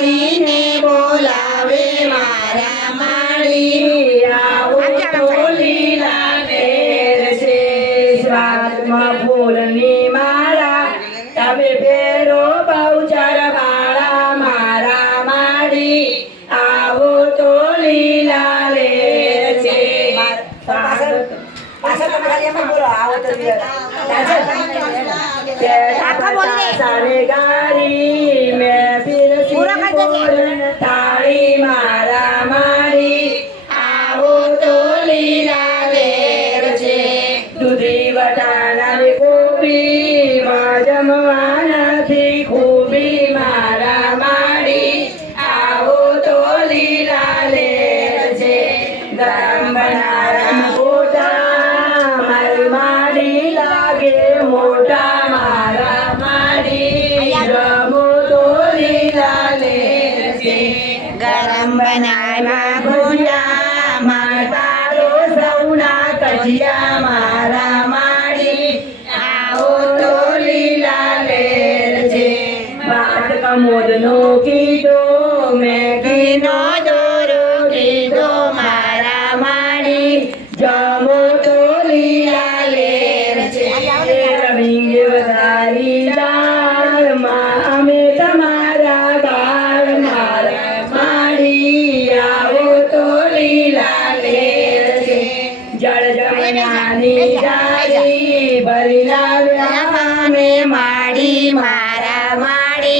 માડીને બોલાવે મારા માડી આવો તો લીલા લેર છે સ્વાદમાં ફૂલની માળા તમે ફેરો બહુચર વાળા મારા માડી આવો તો લીલા લેર છે गारी में फिर ताड़ी मारा मारी आवो तो लीला लेर छे दूधी वटाणा ની કોબી માં જમવાના થી ખૂબી મારા માડી આવો તો લીલા લેર છે ગરમ બનારમ ગોટા મારી માડી લાગે મોટા મારા गरम बनाया गुंडा मातारो सौना कजिया मारा माड़ी आओ तो लीला लेर छे बात कमोद नो कीधो मैं कीनो दोरो कीधो मारा माड़ी जमो तो लीला लेर छे रविंगे वधारी दाल मां अमे तमारा बाल मारा जड़ जमनानी जारी भरीला व्यामे माड़ी मारा माड़ी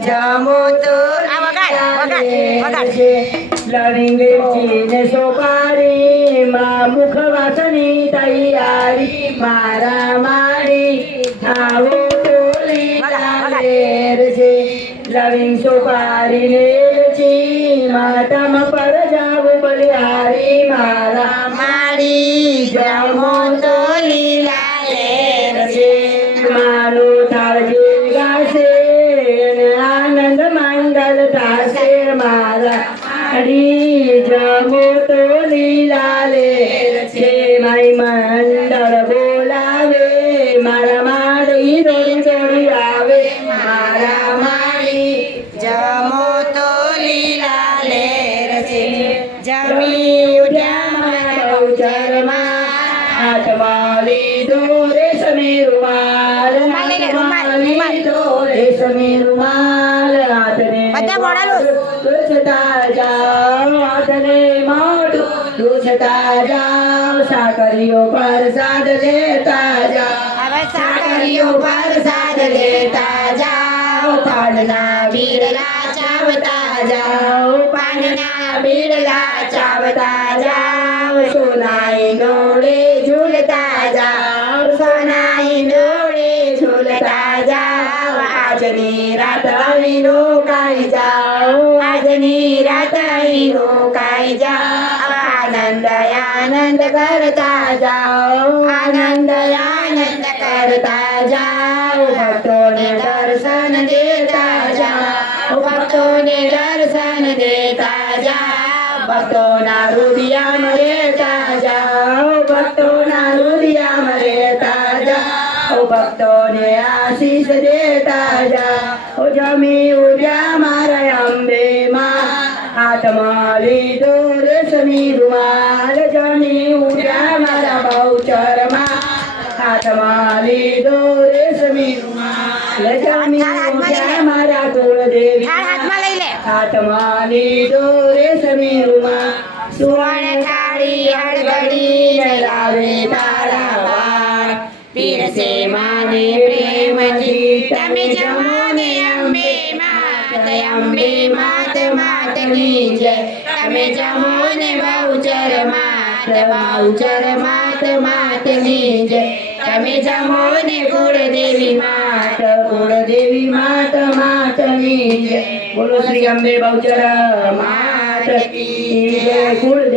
जमो तो लविंग चीने सोपारी मां मुखवासनी तैयारी मारा माड़ी आवो तो लीला लेर छे लविंग सोपारी ने मातम पर जाओ बलिहारी मारा माड़ी जमो तो लीला लेर छे मानो थाळजे गासे आनंद मंगल थासे मारा माड़ी जमो तो लीला लेर छे माई मंडळ बोलावे मारा माड़ी रोड़ी चढ़ी आवे मारा माड़ी जमो तो लीला लेर छे जमी उठ्या मारा बहूचरमा हाथમાં લીધો રેશમી રૂમાલ રેશમી રૂમાલ હાથને લૂછતા જાઓ હાથને મોઢું લૂછતા જાઓ સાકરીઓ પ્રસાદ લેતા જાઓ સાકરીઓ પ્રસાદ લેતા જાઓ પાનના બીડલા ચાવતા જાઓ પાનના બીડલા ચાવતા જાઓ સોનાઈ ડોળે ઝૂલતા જાઓ સોનાઈ ડોળે ઝૂલતા જાઓ આજની રાત અહીં રોકાઈ જાઓ આજની રાત અહીં રોકાઈ જાઓ આનંદ આનંદ કરતા જાઓ આનંદ આનંદ કરતા જાઓ ભક્તોને દર્શન દેતા જાઓ ભક્તોને દર્શન દેતા જાઓ ભક્તોના હૃદયમાં રહેતા જાઓ ભક્તોના હૃદયમાં રહેતા જાઓ ભક્તોને આશીષ દેતા જાઓ જમી ઉઠ્યા મારા અંબે માં હાથમાં લીધો રેશમી રૂમાલ જમી ઉઠ્યા મારા બહુચરમાં હાથમાં લીધો રેશમી રૂમાલ જમી ઉઠ્યા મારા કુળદેવી હાથમાં લીધો રેશમી રૂમાલ સુવર્ણ થાળી હળગડીને લાવે તારા બાળ પીરસે માને પ્રેમથી તમે જમો ને અંબે માત માતની જય તમે જમો ને બહુચર માત માતની જય તમે જમો ને કુળદેવી માત માતની જય બોલો શ્રી અંબે બહુચર માત કી જય.